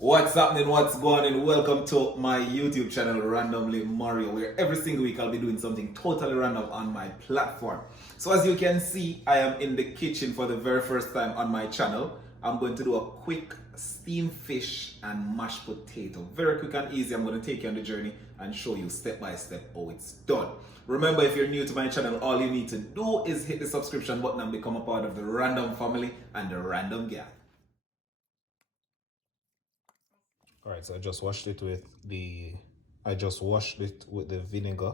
What's happening? What's going on? Welcome to my YouTube channel, Randomly Mario, where every single week I'll be doing something totally random on my platform. So as you can see, I am in the kitchen for the very first time on my channel. I'm going to do a quick steamed fish and mashed potato. Very quick and easy. I'm going to take you on the journey and show you step by step how it's done. Remember, if you're new to my channel, all you need to do is hit the subscription button and become a part of the Random family and the Random Gang. All right, so I just washed it with the vinegar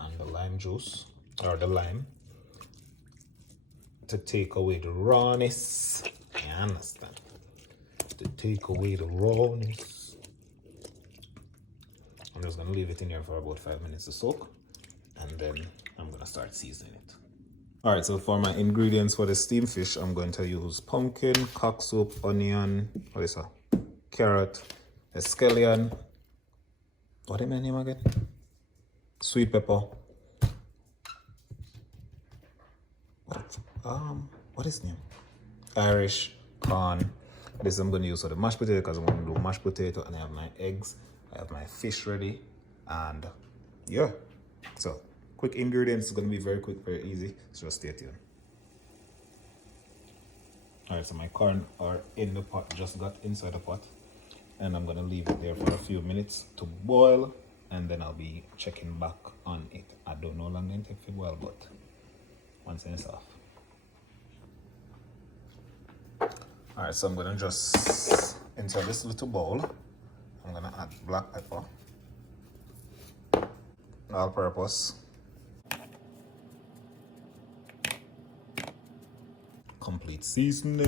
and the lime juice, or the lime, to take away the rawness. You understand? To take away the rawness. I'm just gonna leave it in here for about 5 minutes to soak, and then I'm gonna start seasoning it. All right, so for my ingredients for the steamed fish, I'm going to use pumpkin, cock soup, onion, what is that? Carrot, scallion. What is my name again? Sweet pepper. What is name? Irish, corn. This I'm going to use for the mashed potato because I'm going to do mashed potato, and I have my eggs. I have my fish ready, and yeah. So quick ingredients. It's going to be very quick, very easy. So just stay tuned. All right, so my corn are in the pot. Just got inside the pot, and I'm going to leave it there for a few minutes to boil, and then I'll be checking back on it. I don't know how long it takes to boil, but once it's off. All right, so I'm gonna just, into this little bowl, I'm gonna add black pepper, all purpose, complete seasoning.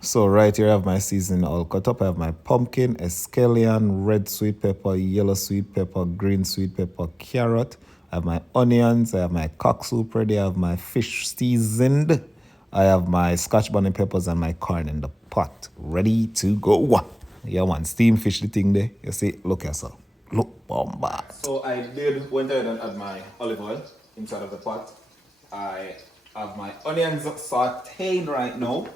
So right here I have my seasoning all cut up. I have my pumpkin, scallion, red sweet pepper, yellow sweet pepper, green sweet pepper, carrot. I have my onions. I have my cock soup ready. I have my fish seasoned. I have my scotch bonnet peppers and my corn in the pot ready to go. Yeah, man, steam fish the thing there. You see, look at so. Look, bomba. So I went ahead and add my olive oil inside of the pot. I have my onions sauteing right now.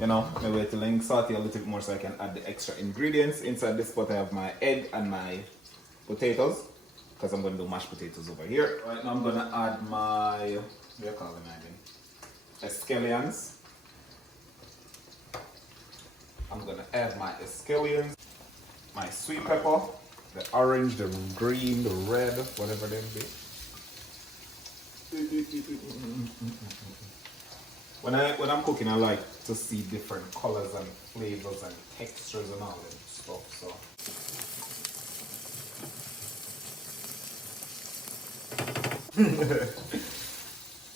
You know, maybe wait till I saute a little bit more so I can add the extra ingredients. Inside this pot I have my egg and my potatoes, because I'm going to do mashed potatoes over here. Right now I'm going to add my, what do you call them again? Scallions. I'm going to add my scallions, my sweet pepper, the orange, the green, the red, whatever they be. When I'm cooking, I like to see different colors and flavors and textures and all that stuff.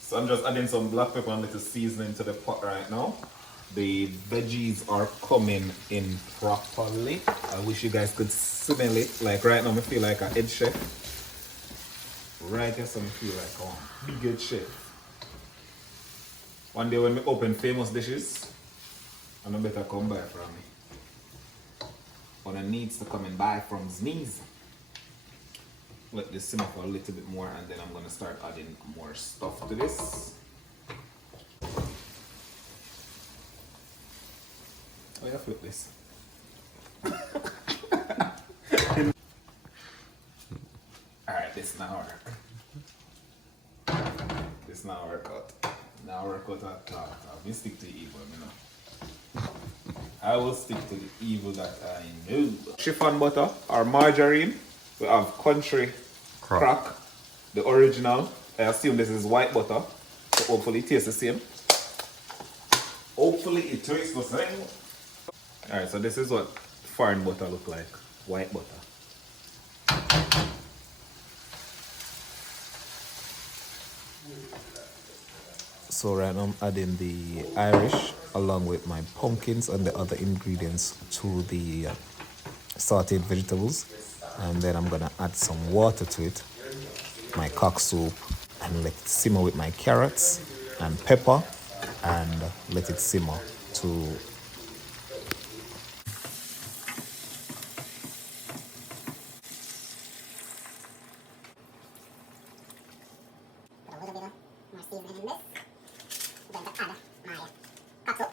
So I'm just adding some black pepper and little seasoning to the pot right now. The veggies are coming in properly. I wish you guys could smell it. Like right now, I feel like a head chef. Right here, so I feel like a big head chef. One day when we open famous dishes, and I better come by from me. One needs to come and buy from Sneeze. Let this simmer for a little bit more, and then I'm gonna start adding more stuff to this. Oh yeah, flip this. Alright, this now work. This now work out. Now work out at talk. I will stick to evil, you know. I will stick to the evil that I know. Chiffon butter or margarine. We have country crack, the original. I assume this is white butter. So hopefully it tastes the same. Hopefully it tastes the same. Alright, so this is what foreign butter look like. White butter. So right now I'm adding the Irish along with my pumpkins and the other ingredients to the sauteed vegetables, and then I'm gonna add some water to it, my cock soup, and let it simmer with my carrots and pepper, and let it simmer to a little bit of more seasoning in this. I'm going to add my catsup.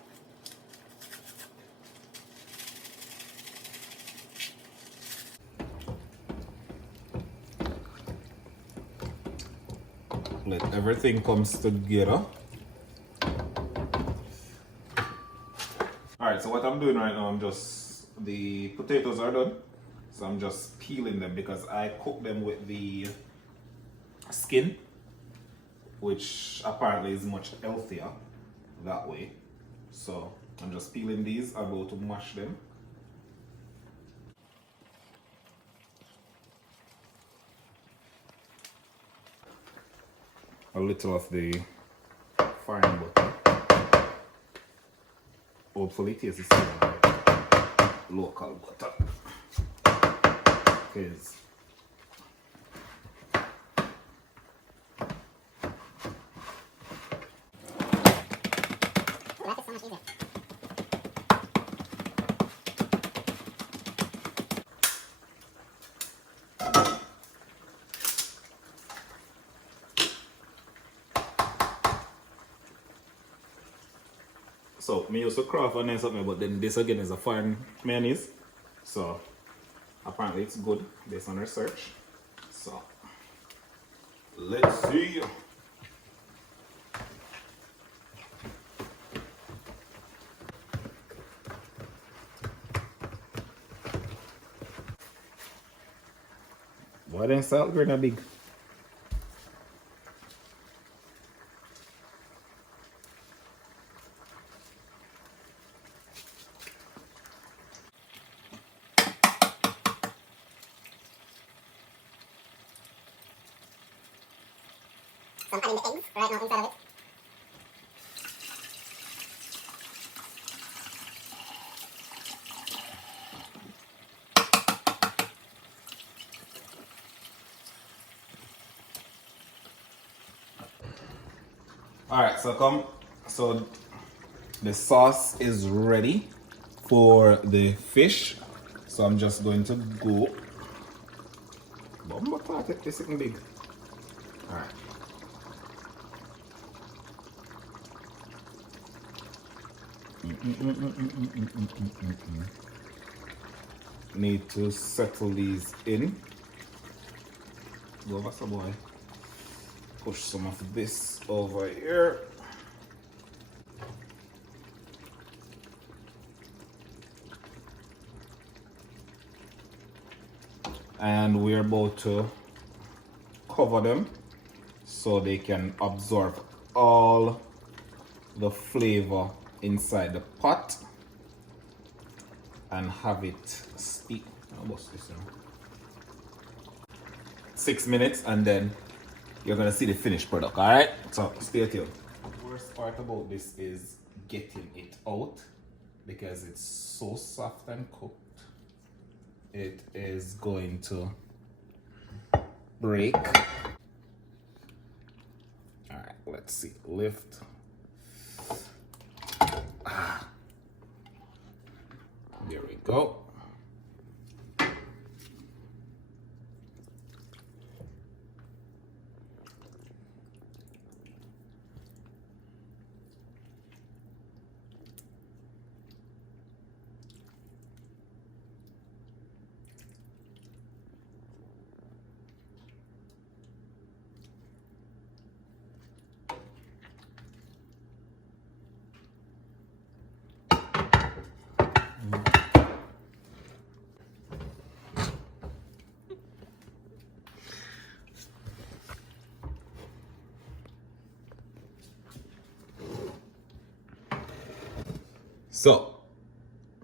let everything comes together. Alright, so what I'm doing right now, the potatoes are done. So I'm just peeling them because I cook them with the skin, which apparently is much healthier that way. So I'm just peeling these, I'm about to mash them. A little of the fine butter. Hopefully it tastes the same like local butter. Because That is so much easier. so me used to craft and then something, but then this again is a foreign mayonnaise. So apparently it's good based on research. So let's see. Why didn't salt grenade big? So I'm adding the eggs right now inside of it. Alright, so the sauce is ready for the fish. So I'm just going to go. Bomba clock, this isn't big. Alright. Need to settle these in. Go over some boy. Push some of this over here. And we're about to cover them so they can absorb all the flavor inside the pot and have it steep. What's this now? 6 minutes and then you're gonna see the finished product. All right, so stay tuned. The worst part about this is getting it out because it's so soft and cooked. It is going to break. All right, let's see. Lift. There we go. So,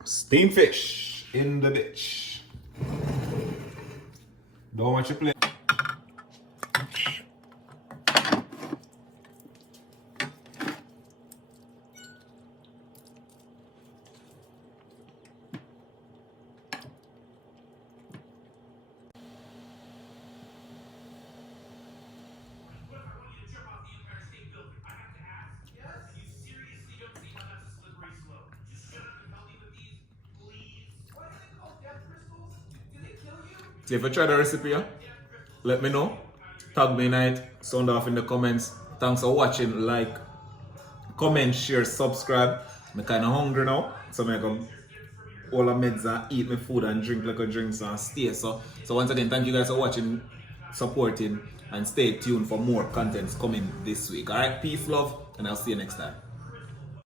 steamed fish in the bitch. Don't want you play. Yes? And you seriously don't see how that's a slippery slope. So if you try the recipe, let me know. Tag me in it, sound off in the comments. Thanks for watching. Like, comment, share, subscribe. I'm kind of hungry now, so I'm going to all the meds and eat my food and drink like a drinks and stay. So once again, thank you guys for watching, supporting, and stay tuned for more contents coming this week. Alright, peace, love, and I'll see you next time.